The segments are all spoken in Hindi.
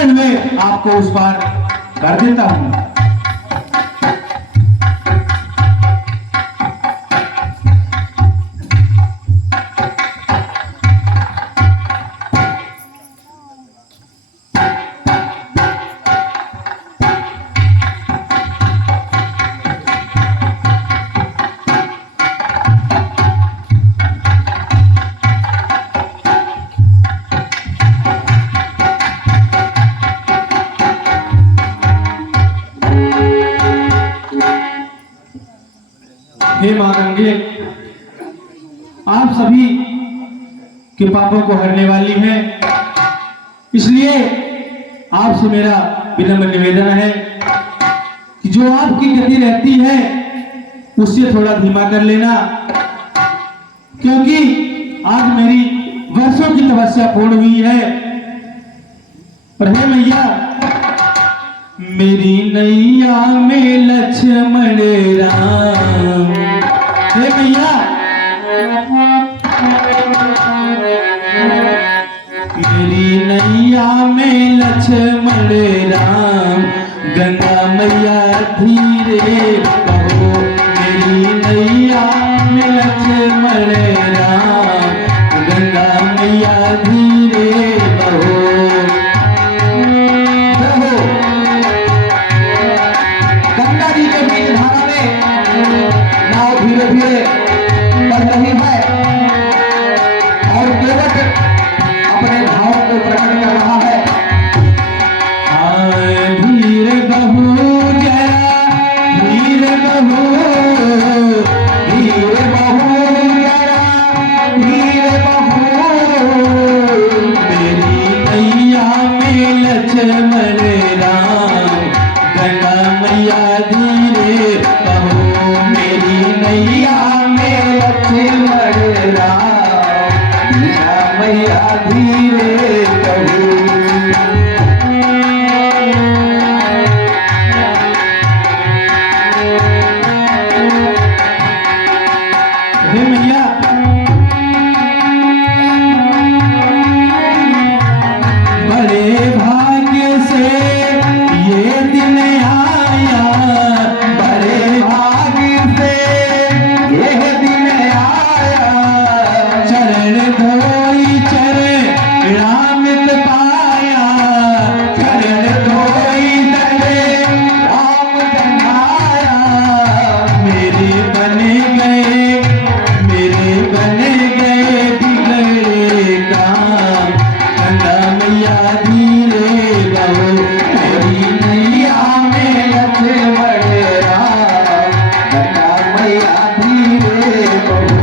चलते हुए आपको उस पार कर देता हूं। हे मां गंगे, आप सभी के पापों को हरने वाली है, इसलिए आपसे मेरा विनम्र निवेदन है कि जो आपकी गति रहती है उससे थोड़ा धीमा कर लेना, क्योंकि आज मेरी वर्षों की तपस्या पूर्ण हुई है। और हे मैया, मेरी नैया में लक्ष्मण राम, हे मैया, मेरी नैया में लक्ष्मण राम, गंगा मैया धीरे कहो, मेरी नैया में लक्ष्मण राम, गंगा मैया धीरे कहो। गंगा जी के बीच धारा में नाव धीरे धीरे बढ़ रही है और देवक अपने भाव को प्रकट कर रहा है। धीरे बहू जया, धीरे बहू, धीरे बहू जया, धीरे बहू, मेरी नैया में लक्ष्मण राम, गंगा मैया धीरे बहू, मेरी नैया में लक्ष्मण राम, गंगा मैया धीरे बहू। हे मैया, बड़े भाग्य से ये दिन आया, बड़े भाग्य से ये दिन आया, चरण धोई चरणामृत पाया, चरण धोई चरणामृत पाया, मेरे बने गए, मेरे बने गए बिगड़े काम, गंगा मैया धीरे बहू, मेरी नैया में लक्ष्मण राम, गंगा मैया धीरे बहू।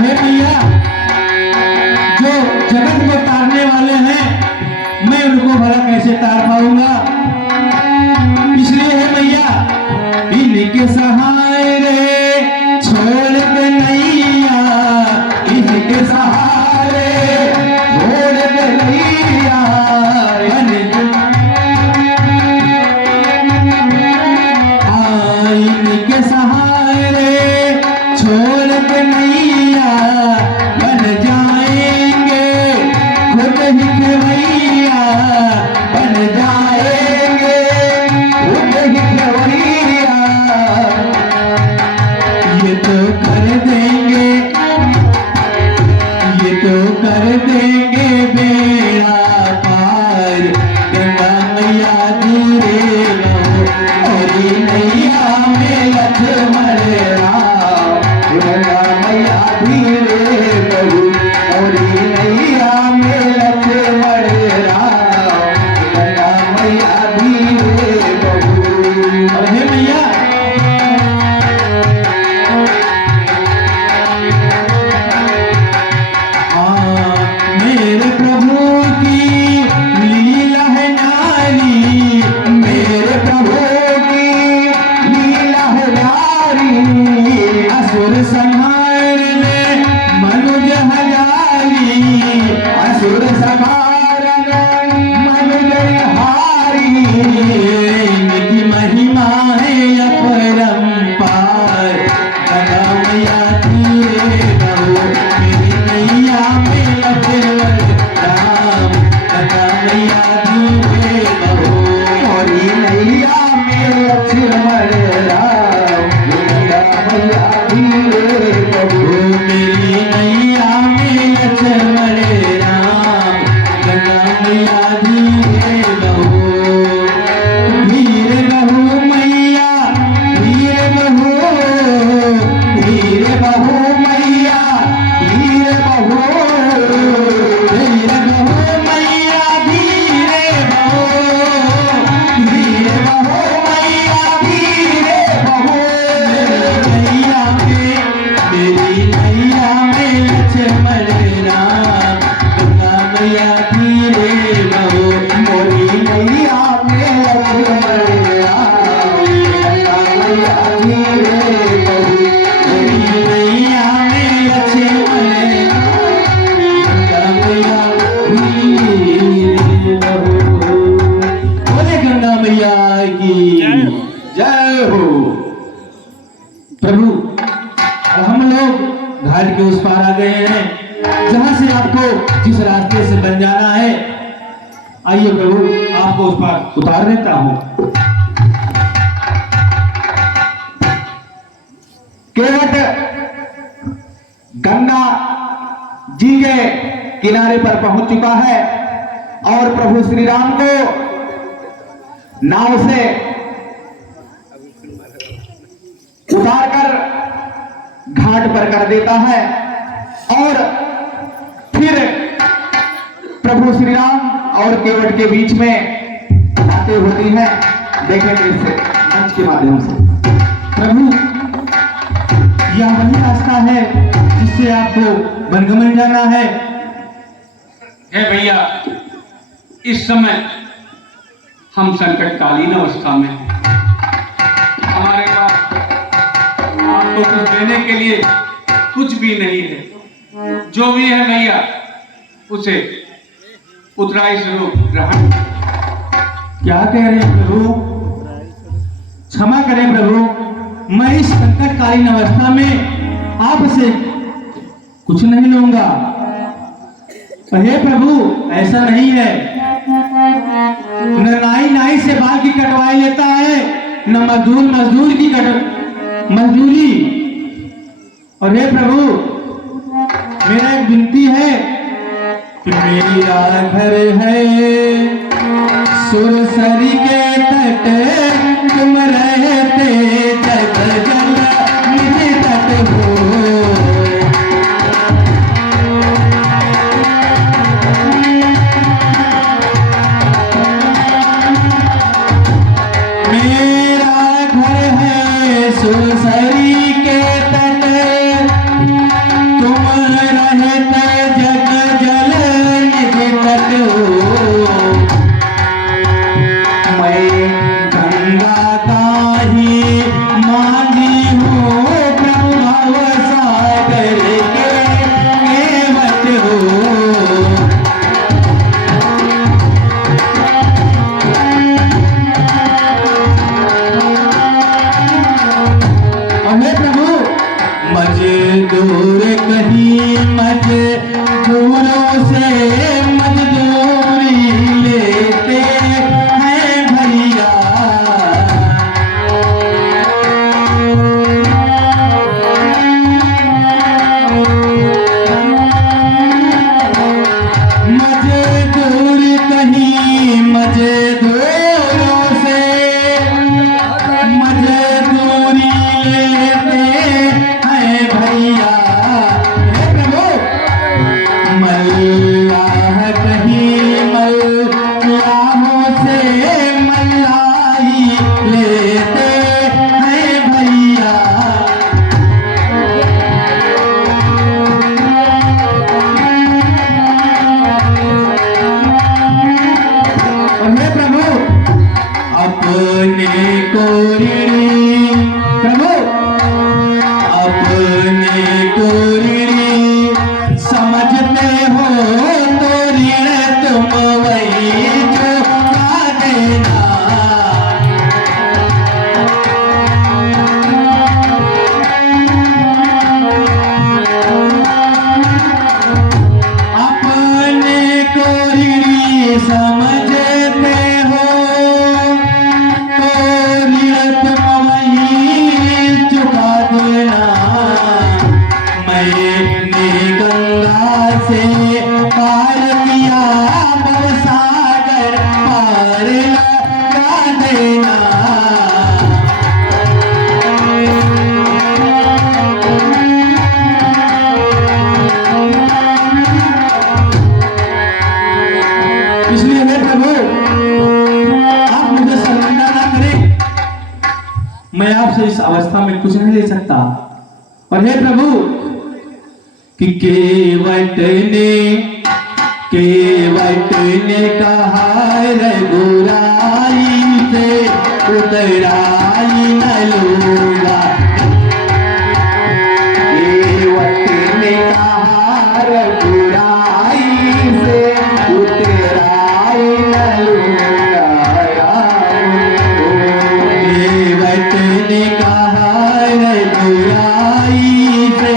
हे मैया, जो जगत को तारने वाले हैं, मैं उनको भला कैसे तार पाऊंगा, इसलिए हे मैया, इनके सहारे छोड़ के नैया, इनके सहारे छोड़ के नैया, इनके सहारे छोड़ के नैया, बन जाएंगे खुद ही खेवैया, बन जाएंगे खुद ही खेवैया, ये तो कर देंगे, ये तो कर देंगे बेड़ा पार, गंगा मैया धीरे बहू, और नैया में लक्ष्मण राम, गंगा मैया धीरे बहू, और नैया में लक्ष्मण राम, गंगा मैया धीरे बहू। और हे मैया, मेरे प्रभु की लीला है नारी, मेरे प्रभु की लीला है नारी, असुर संहार ले मनुज हजारी, असुर संहार ले मनुज हारी, इनकी महिमा है अपरंपार, गंगा मैया धीरे बहो मेरी नैया में लक्ष्मण राम गंगा मैया धीरे बहो धीरे बहो मैया धीरे बहो धीरे बहो मैया धीरे बहो धीरे बहो मैया धीरे बहो धीरे बहो मैया धीरे बहो नैया में मेरी नैया में लक्ष्मण राम गंगा मैया धीरे बहो मोरी नैया में लक्ष्मण राम गंगा मैया धीरे बहो मोरी नैया में लक्ष्मण राम गंगा मैया धीरे बहो। बोले गंगा मैया की जय हो। प्रभु अब हम लोग घाट के उस पार आ गए हैं जहां से आपको जिस रास्ते से बन जाना है। आइए प्रभु आपको उस पार उतार देता हूं। केवट गंगा जी के किनारे पर पहुंच चुका है और प्रभु श्री राम को नाव से उतारकर घाट पर कर देता है और फिर प्रभु श्री राम और केवट के बीच में बातें होती हैं। देखेंगे इससे मंच के माध्यम से। प्रभु यह वही रास्ता है जिससे आपको बनगमन जाना है। हे भैया, इस समय हम संकटकालीन अवस्था में हैं। हमारे पास आपको कुछ देने के लिए कुछ भी नहीं है। जो भी है भैया उसे उत्तराई स्वरूप ग्रहण। क्या कह रहे हैं प्रभु? क्षमा करें प्रभु, मैं इस संकटकालीन अवस्था में आपसे कुछ नहीं लूंगा। हे प्रभु, ऐसा नहीं है। न नाई नाई से बाल की कटवाई लेता है, न मजदूर मजदूर की मजदूरी। और हे प्रभु, मेरा एक विनती है कि मेरा घर है सुरसरी के तट, तुम रहते जग जल निज तट हो। मेरा घर है सुरसरी के तट, तुम रहते जग जल निज तट हो। मैं गंगा का ही मांझी हूँ, प्रभु भव सागर के केवट हो। अरे प्रभु, मजदूर कहीं मजदूरों से मजदूरी लेते हैं भैया। मजदूर कहीं मजदूरों से मजदूरी लेते हैं भैया। हे प्रभु, आपसे इस अवस्था में कुछ नहीं ले सकता। और हे प्रभु कि केवट ने कहा रघुराई से उतराई न लूंगा। केवट ने कहा रघुराई से उतराई न लूंगा। केवट ने कहा रघुराई से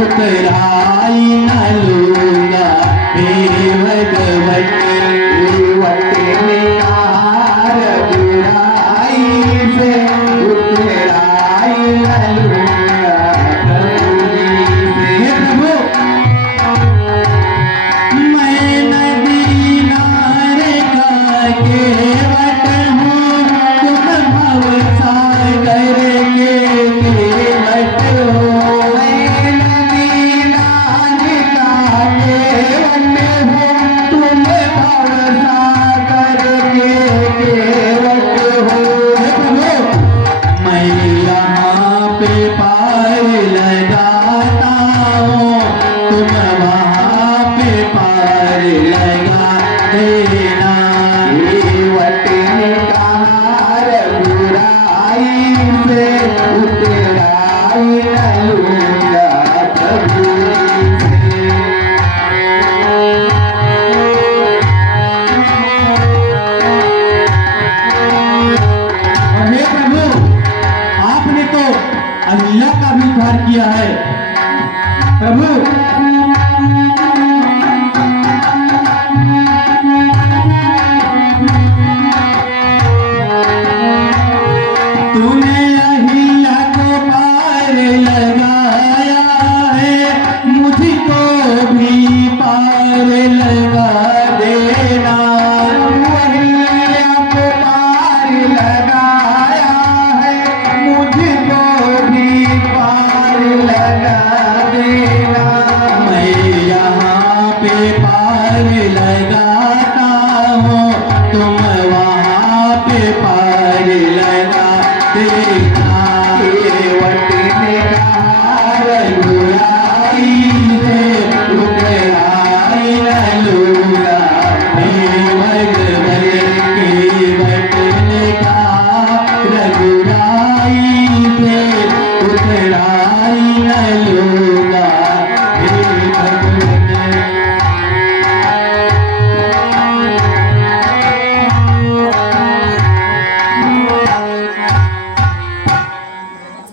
उतराई न लूंगा। हे भगवत केवट ने कहा रघुराई से उतराई न लूंगा। हे प्रभु मैं नदी नारे का केवट हूँ, तुम भवसागर के केवट हो। मैं नदी नारे का केवट हूँ, तुम भवसागर के केवट हो। हे प्रभु मैं यहाँ पे पार लगाता हूँ, तुम वहाँ पे पार लगा देना। केवट ने कहा रघुराई से उतराई न लूंगा प्रभु से। और हे प्रभु आपने तो अहिल्या का भी उद्धार किया है प्रभु। तूने अहिल्या को पार लगाया है, मुझको भी पार लगा देना। अहिल्या को पार लगाया है, मुझको भी पार लगा देना। मैं यहाँ पे पार लगाता हूँ, तुम वहाँ पे पार लगा देना। केवट ने कहा रघुराई से उतराई न लूंगा। हे भगवत केवट ने कहा रघुराई से उतराई न लूंगा। हे भगवत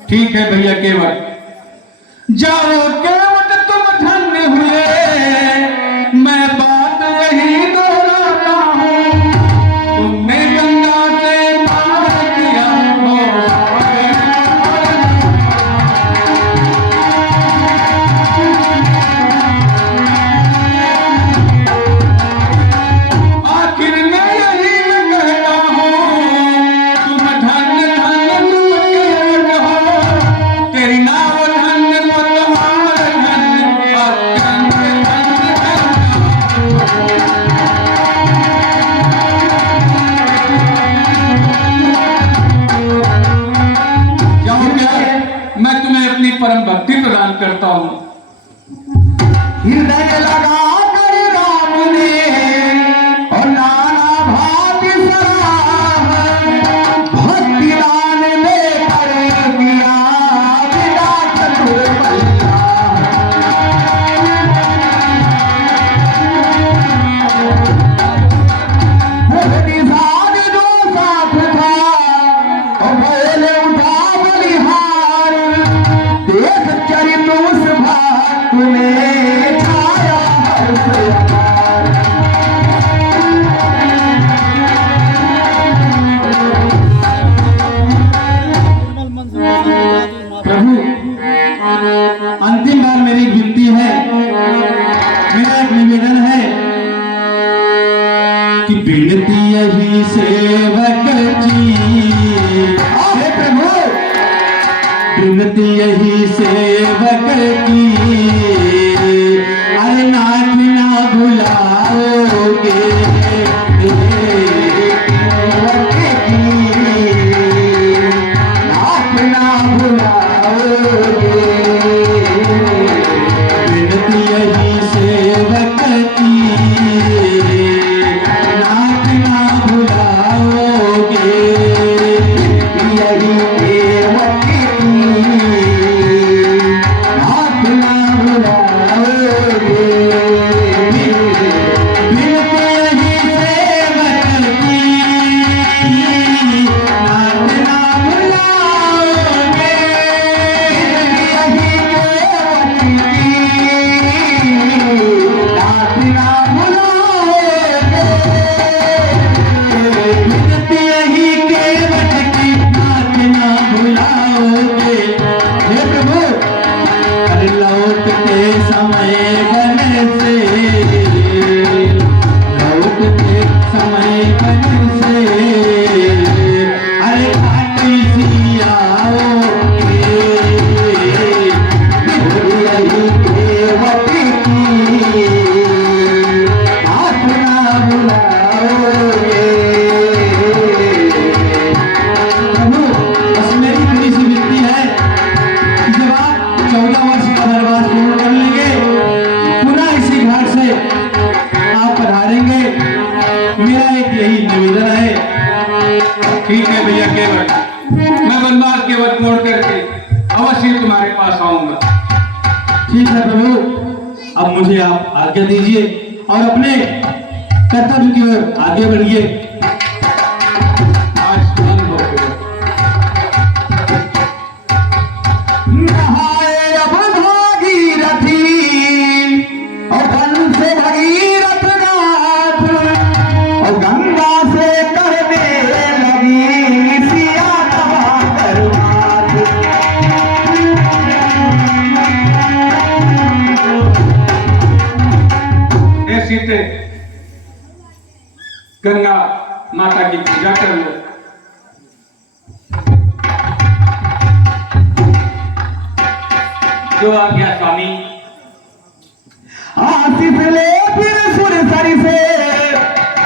ठीक है भैया केवट, जाओ केवट तुम धन्य हुए, मैं बात वही दोहराता हूँ। तुमने गंगा से पार किया हो आखिर मैं यही कहता हूँ, तुम धन्य धन्य तुम केवट हो। तेरी नाव धन्य वो तुम्हारा धन्य अत्यंत धन्य जाओ क्या मैं तुम्हें अपनी परम भक्ति प्रदान करता हूँ। हृदय लगा कर राम ने और नाना भांति सराह, भक्ति दान देकर किया विदा चतुर बल्ला। भक्ति साध जो साथ था और पहले उठा बलिहार, देख चरित उस भक्त में छाया हर्ष अपार। प्रभु अंतिम बार मेरी विनती है, मेरा एक निवेदन है कि विनती यही सेवक की। हे प्रभु विनती यही सेवक की, अरे नाथ ना भुलाओगे। सेवक की नाथ ना समय बन से, लौटते समय बन से, अरे घाटी सी आओगे, यही केवटी की हाथ ना बुलाओगे। प्रभु बस मेरी थोड़ी सी विनती है कि जब आप 14 वर्ष का वनवास पूर्ण कर लेंगे, पुनः इसी घाट से आप पधारेंगे। मेरा एक यही निवेदन है। ठीक है भैया केवट, मैं वनवास केवट पूर्ण करके अवश्य तुम्हारे पास आऊंगा। ठीक है प्रभु, अब मुझे आप आज्ञा दीजिए और अपने कर्तव्य की ओर आगे बढ़िए। आज अनुभव केवट। नहाए अब भागीरथी और वन से भगीरथ नाथ, और गंगा से करने लगी सिया नवा करनाथ। हे सीते, गंगा माता की पूजा कर लो। जो आज्ञा स्वामी। आशीष ले फिर सुर सरी से,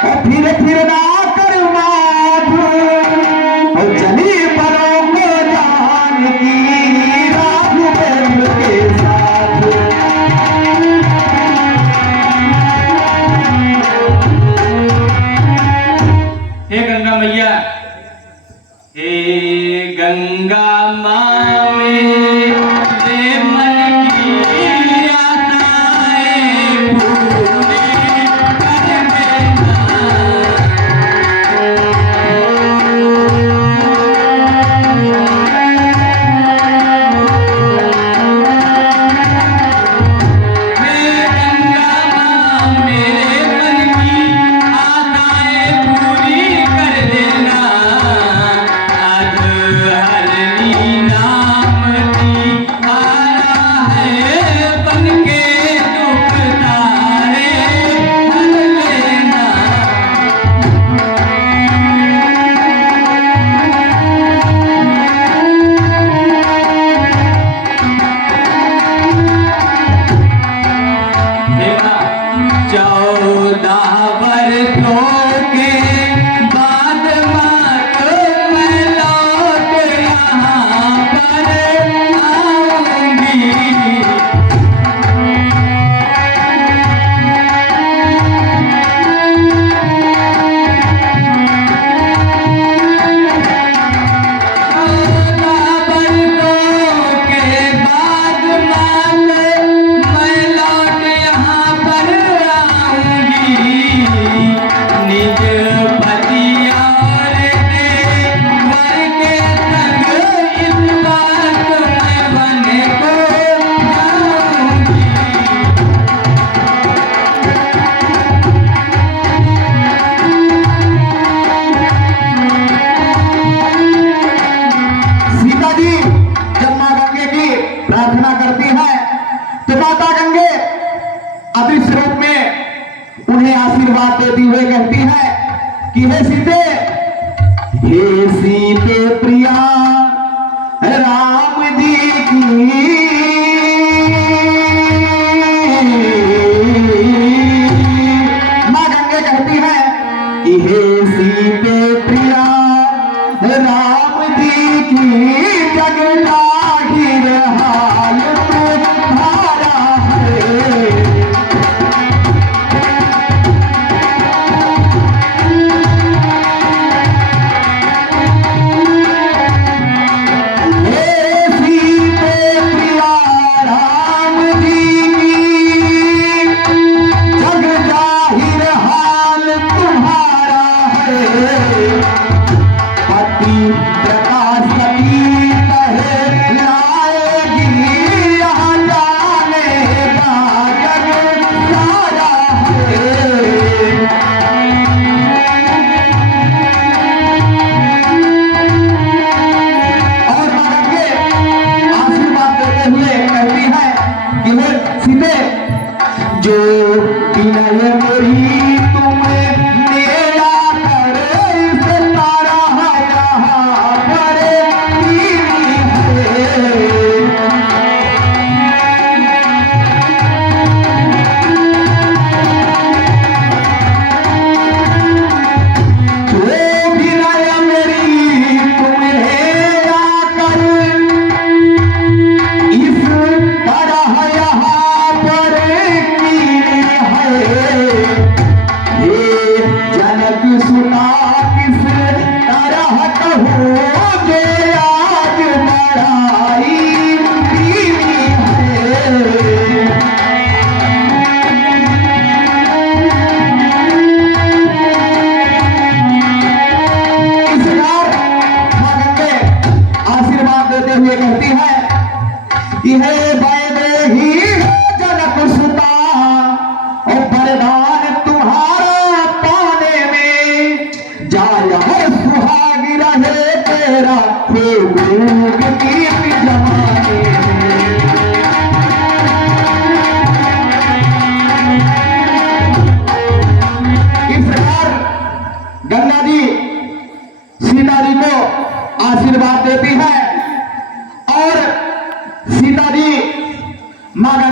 और फिर ना कर माथ, और चली परों को जान की राघवेंद्र के साथ। हे गंगा मैया, हे गंगा माँ मेरे मन की आशाएं पूरी कर देना। हे गंगा माँ मेरे मन की आशाएं पूरी कर देना। आज हरनी नाम की आया है बन के दुख तारे हर लेना। देखा 14 वर्षों के बाद मात मैं लौट यहाँ पर आऊंगी। निज पतिया वर के संग इस बात मैं बने को जाऊंगी। सीता जी जब माँ गंगे की प्रार्थना करती है तो माता गंगे अदृश्य रूप में उन्हें आशीर्वाद देती हुए कहती है कि हे सीते प्रिया राम जी की माँ गंगे कहती है कि हे सीते प्रिया राम जी की जग जाहिर हाल तुम्हारा है। हे सीते प्रिया जो बिना ये